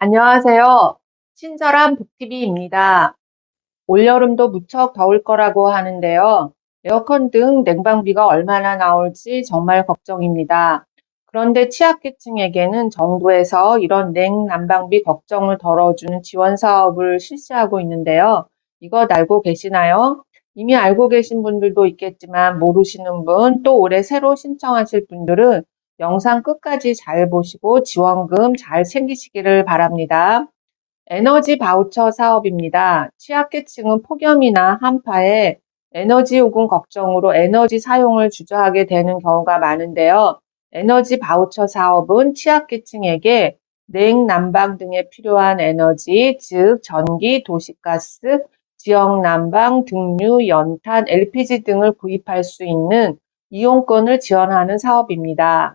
안녕하세요. 친절한 북TV입니다. 올여름도 무척 더울 거라고 하는데요. 에어컨 등 냉방비가 얼마나 나올지 정말 걱정입니다. 그런데 취약계층에게는 정부에서 이런 냉난방비 걱정을 덜어주는 지원 사업을 실시하고 있는데요. 이거 알고 계시나요? 이미 알고 계신 분들도 있겠지만 모르시는 분, 또 올해 새로 신청하실 분들은 영상 끝까지 잘 보시고 지원금 잘 챙기시기를 바랍니다. 에너지 바우처 사업입니다. 취약계층은 폭염이나 한파에 에너지 요금 걱정으로 에너지 사용을 주저하게 되는 경우가 많은데요. 에너지 바우처 사업은 취약계층에게 냉난방 등에 필요한 에너지, 즉 전기, 도시가스, 지역난방, 등유, 연탄, LPG 등을 구입할 수 있는 이용권을 지원하는 사업입니다.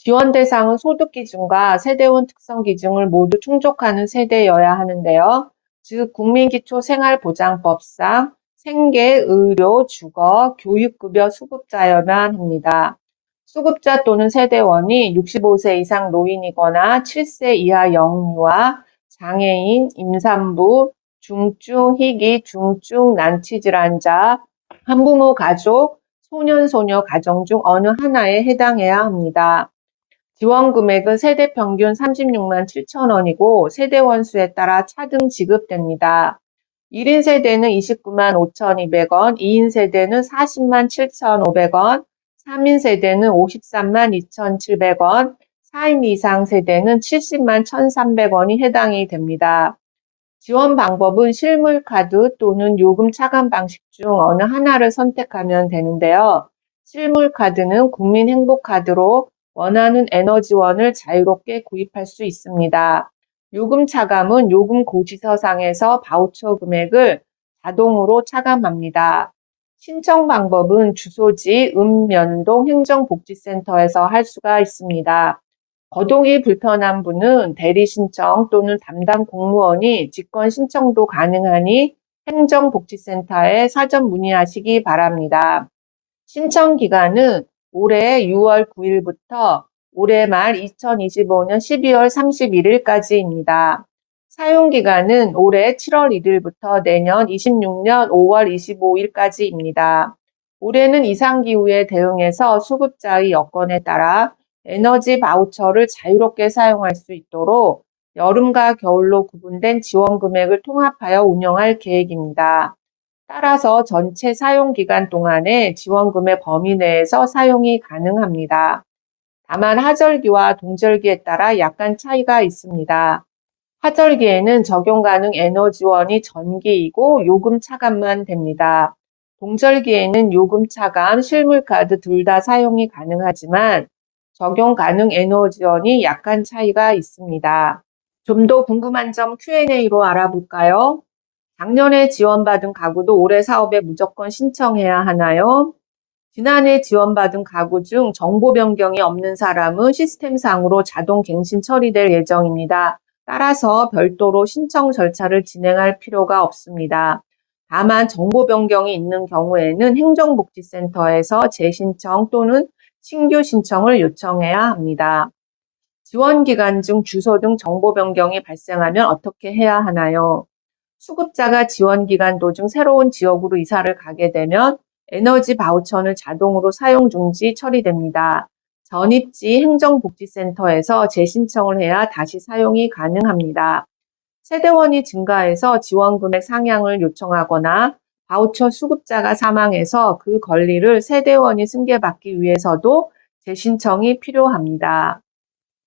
지원 대상은 소득 기준과 세대원 특성 기준을 모두 충족하는 세대여야 하는데요. 즉 국민기초생활보장법상 생계, 의료, 주거, 교육급여 수급자여야만 합니다. 수급자 또는 세대원이 65세 이상 노인이거나 7세 이하 영유아, 장애인, 임산부, 중증 희귀, 중증 난치질환자, 한부모 가족, 소년, 소녀 가정 중 어느 하나에 해당해야 합니다. 지원 금액은 세대 평균 36만 7천 원이고 세대 원수에 따라 차등 지급됩니다. 1인 세대는 29만 5,200원, 2인 세대는 40만 7,500원, 3인 세대는 53만 2,700원, 4인 이상 세대는 70만 1,300원이 해당이 됩니다. 지원 방법은 실물카드 또는 요금 차감 방식 중 어느 하나를 선택하면 되는데요. 실물카드는 국민행복카드로 원하는 에너지원을 자유롭게 구입할 수 있습니다. 요금 차감은 요금 고지서상에서 바우처 금액을 자동으로 차감합니다. 신청 방법은 주소지 읍면동 행정복지센터에서 할 수가 있습니다. 거동이 불편한 분은 대리 신청 또는 담당 공무원이 직권 신청도 가능하니 행정복지센터에 사전 문의하시기 바랍니다. 신청 기간은 올해 6월 9일부터 올해 말 2025년 12월 31일까지입니다. 사용 기간은 올해 7월 1일부터 내년 26년 5월 25일까지입니다. 올해는 이상기후에 대응해서 수급자의 여건에 따라 에너지 바우처를 자유롭게 사용할 수 있도록 여름과 겨울로 구분된 지원 금액을 통합하여 운영할 계획입니다. 따라서 전체 사용 기간 동안에 지원금의 범위 내에서 사용이 가능합니다. 다만 하절기와 동절기에 따라 약간 차이가 있습니다. 하절기에는 적용 가능 에너지원이 전기이고 요금 차감만 됩니다. 동절기에는 요금 차감, 실물카드 둘 다 사용이 가능하지만 적용 가능 에너지원이 약간 차이가 있습니다. 좀 더 궁금한 점 Q&A로 알아볼까요? 작년에 지원받은 가구도 올해 사업에 무조건 신청해야 하나요? 지난해 지원받은 가구 중 정보 변경이 없는 사람은 시스템상으로 자동 갱신 처리될 예정입니다. 따라서 별도로 신청 절차를 진행할 필요가 없습니다. 다만 정보 변경이 있는 경우에는 행정복지센터에서 재신청 또는 신규 신청을 요청해야 합니다. 지원 기간 중 주소 등 정보 변경이 발생하면 어떻게 해야 하나요? 수급자가 지원 기간 도중 새로운 지역으로 이사를 가게 되면 에너지 바우처는 자동으로 사용 중지 처리됩니다. 전입지 행정복지센터에서 재신청을 해야 다시 사용이 가능합니다. 세대원이 증가해서 지원금액 상향을 요청하거나 바우처 수급자가 사망해서 그 권리를 세대원이 승계받기 위해서도 재신청이 필요합니다.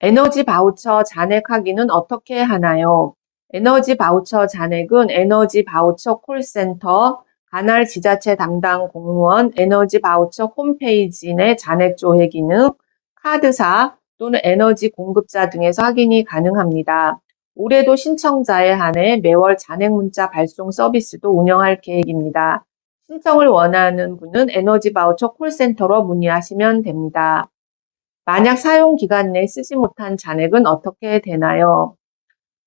에너지 바우처 잔액 확인은 어떻게 하나요? 에너지 바우처 잔액은 에너지 바우처 콜센터, 관할 지자체 담당 공무원, 에너지 바우처 홈페이지 내 잔액 조회 기능, 카드사 또는 에너지 공급자 등에서 확인이 가능합니다. 올해도 신청자에 한해 매월 잔액 문자 발송 서비스도 운영할 계획입니다. 신청을 원하는 분은 에너지 바우처 콜센터로 문의하시면 됩니다. 만약 사용 기간 내 쓰지 못한 잔액은 어떻게 되나요?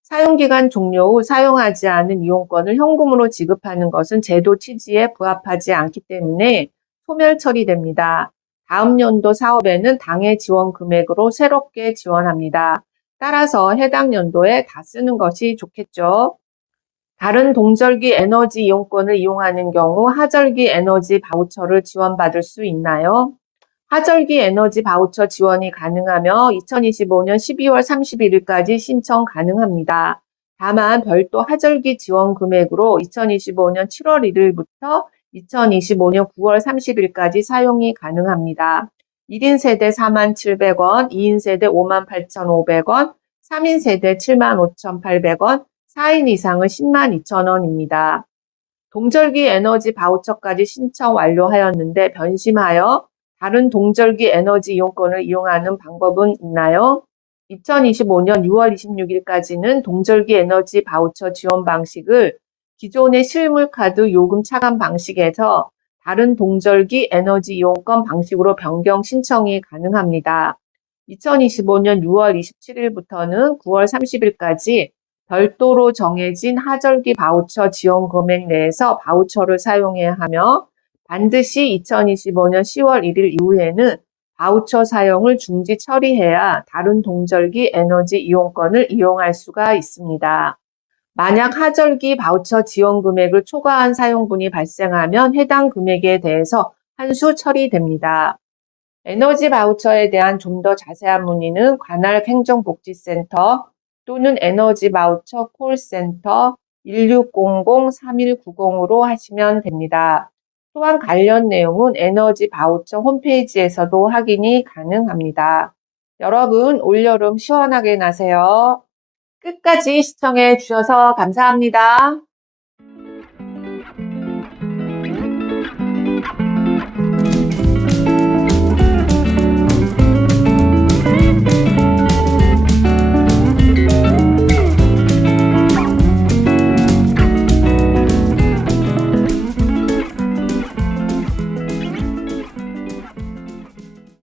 사용기간 종료 후 사용하지 않은 이용권을 현금으로 지급하는 것은 제도 취지에 부합하지 않기 때문에 소멸 처리됩니다. 다음 연도 사업에는 당해 지원 금액으로 새롭게 지원합니다. 따라서 해당 연도에 다 쓰는 것이 좋겠죠. 다른 동절기 에너지 이용권을 이용하는 경우 하절기 에너지 바우처를 지원받을 수 있나요? 하절기 에너지 바우처 지원이 가능하며 2025년 12월 31일까지 신청 가능합니다. 다만 별도 하절기 지원 금액으로 2025년 7월 1일부터 2025년 9월 30일까지 사용이 가능합니다. 1인 세대 47,000원, 2인 세대 58,500원, 3인 세대 75,800원, 4인 이상은 102,000원입니다. 동절기 에너지 바우처까지 신청 완료하였는데 변심하여 다른 동절기 에너지 이용권을 이용하는 방법은 있나요? 2025년 6월 26일까지는 동절기 에너지 바우처 지원 방식을 기존의 실물카드 요금 차감 방식에서 다른 동절기 에너지 이용권 방식으로 변경 신청이 가능합니다. 2025년 6월 27일부터는 9월 30일까지 별도로 정해진 하절기 바우처 지원 금액 내에서 바우처를 사용해야 하며 반드시 2025년 10월 1일 이후에는 바우처 사용을 중지 처리해야 다른 동절기 에너지 이용권을 이용할 수가 있습니다. 만약 하절기 바우처 지원 금액을 초과한 사용분이 발생하면 해당 금액에 대해서 환수 처리됩니다. 에너지 바우처에 대한 좀 더 자세한 문의는 관할 행정복지센터 또는 에너지 바우처 콜센터 1600-3190으로 하시면 됩니다. 또한 관련 내용은 에너지 바우처 홈페이지에서도 확인이 가능합니다. 여러분, 올여름 시원하게 나세요. 끝까지 시청해 주셔서 감사합니다.